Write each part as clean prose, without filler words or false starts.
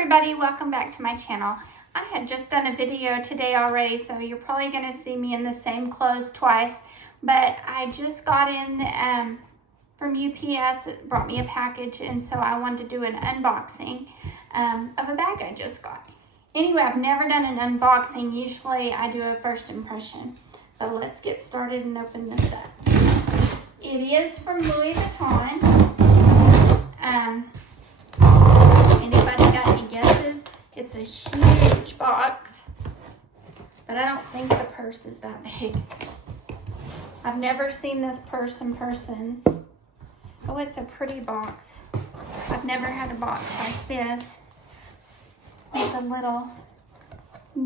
everybody, welcome back to my channel. I had just done a video today already, so you're probably going to see me in the same clothes twice, but I just got in from UPS. It brought me a package, and so I wanted to do an unboxing of a bag I just got. Anyway, I've never done an unboxing. Usually I do a first impression, but let's get started and open this up. It is from Louis Vuitton. Anybody got any guesses? It's a huge box, but I don't think the purse is that big. I've never seen this purse in person. Oh, it's a pretty box. I've never had a box like this with a little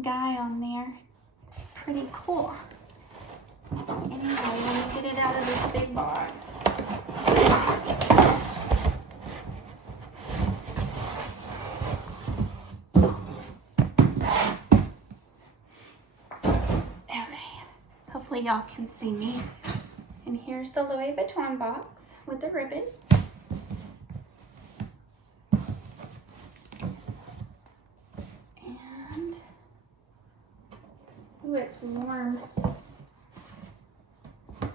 guy on there. Pretty cool. So anyway, let me get it out of this big box. Hopefully y'all can see me. And here's the Louis Vuitton box with the ribbon. And, ooh, it's warm.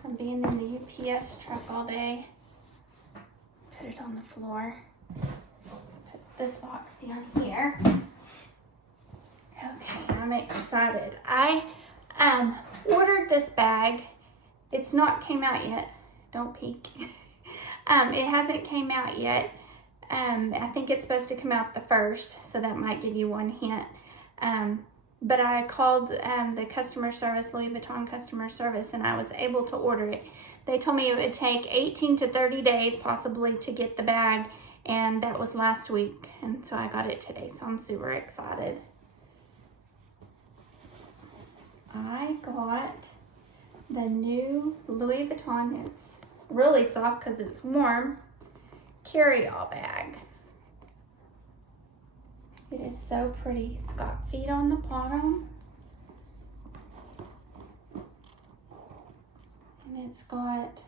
I'm being in the UPS truck all day. Put it on the floor. Put this box down here. Okay, I'm excited. I ordered this bag. It's not came out yet. Don't peek. It hasn't came out yet. I think it's supposed to come out the 1st, so that might give you one hint. But I called the customer service, Louis Vuitton customer service, and I was able to order it. They told me it would take 18 to 30 days possibly to get the bag, and that was last week, and so I got it today, so I'm super excited. I got the new Louis Vuitton, it's really soft because it's warm, carry-all bag. It is so pretty. It's got feet on the bottom. And it's got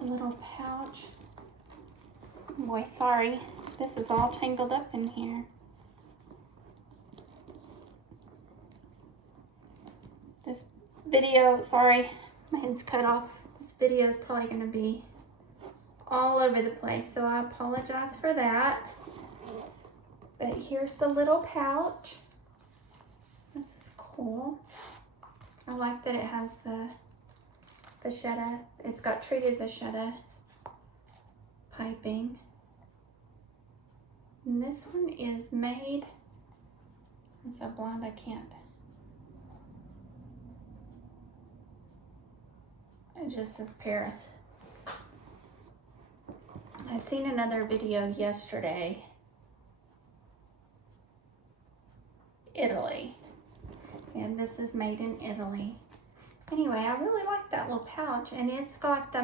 a little pouch. Boy, sorry. This is all tangled up in here. This video, sorry, my head's cut off. This video is probably going to be all over the place, so I apologize for that. But here's the little pouch. This is cool. I like that it has the vachetta. It's got treated vachetta piping. And this one is made, I'm so blind I can't. It just says Paris. I seen another video yesterday. Italy. And this is made in Italy. Anyway, I really like that little pouch, and it's got the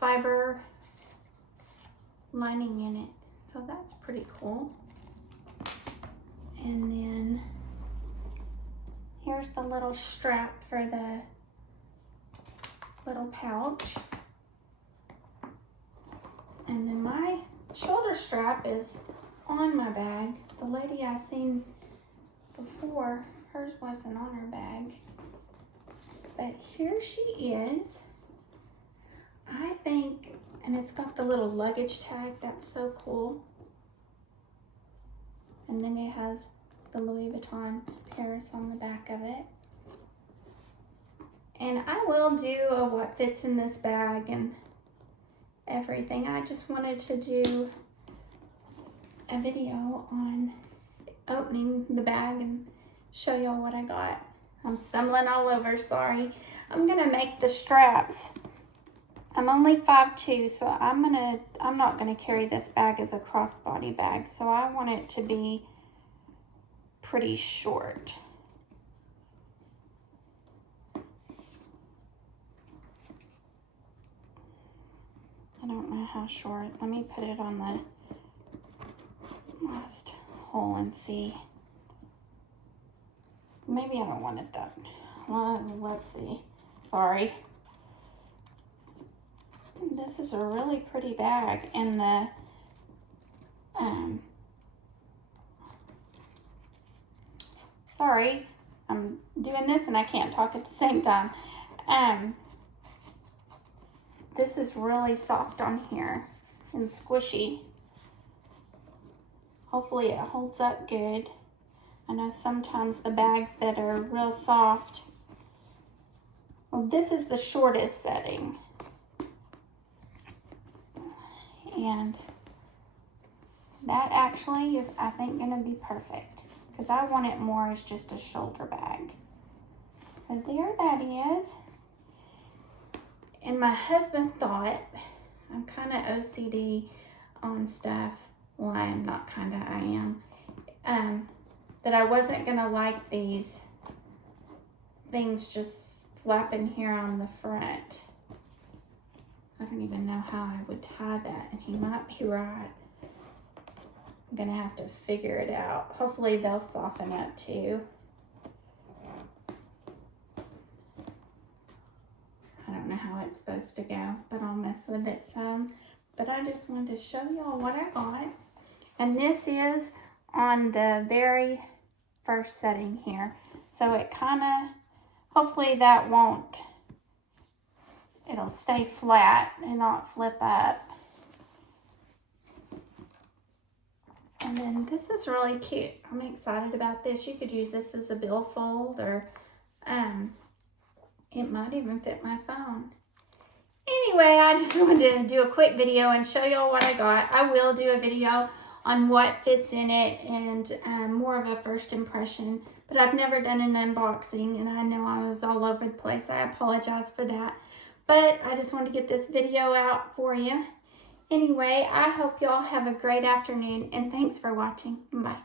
microfiber lining in it. So that's pretty cool. And then here's the little strap for the little pouch. And then my shoulder strap is on my bag. The lady I seen before, hers wasn't on her bag. But here she is. I think, and it's got the little luggage tag. That's so cool. And then it has the Louis Vuitton Paris on the back of it. And I will do a what fits in this bag and everything. I just wanted to do a video on opening the bag and show y'all what I got. I'm stumbling all over, sorry. I'm gonna make the straps. I'm only 5'2", so I'm not gonna carry this bag as a crossbody bag, so I want it to be pretty short. I don't know how short. Let me put it on the last hole and see. Maybe I don't want it that. Well, let's see. Sorry. This is a really pretty bag, and the sorry, I'm doing this and I can't talk at the same time. This is really soft on here and squishy. Hopefully it holds up good. I know sometimes the bags that are real soft, well, this is the shortest setting. And that actually is, I think, gonna be perfect because I want it more as just a shoulder bag. So there that is. And my husband thought, I'm kind of OCD on stuff. Well, I am not kind of, I am. That I wasn't gonna like these things just flapping here on the front. I don't even know how I would tie that, and he might be right. I'm gonna have to figure it out. Hopefully they'll soften up too. I don't know how it's supposed to go, but I'll mess with it some. But I just wanted to show y'all what I got. And this is on the very first setting here. So it kind of, hopefully that won't, it'll stay flat and not flip up. And then this is really cute. I'm excited about this. You could use this as a billfold, or it might even fit my phone. Anyway, I just wanted to do a quick video and show y'all what I got. I will do a video on what fits in it and more of a first impression. But I've never done an unboxing, and I know I was all over the place. I apologize for that. But I just wanted to get this video out for you. Anyway, I hope y'all have a great afternoon, and thanks for watching. Bye.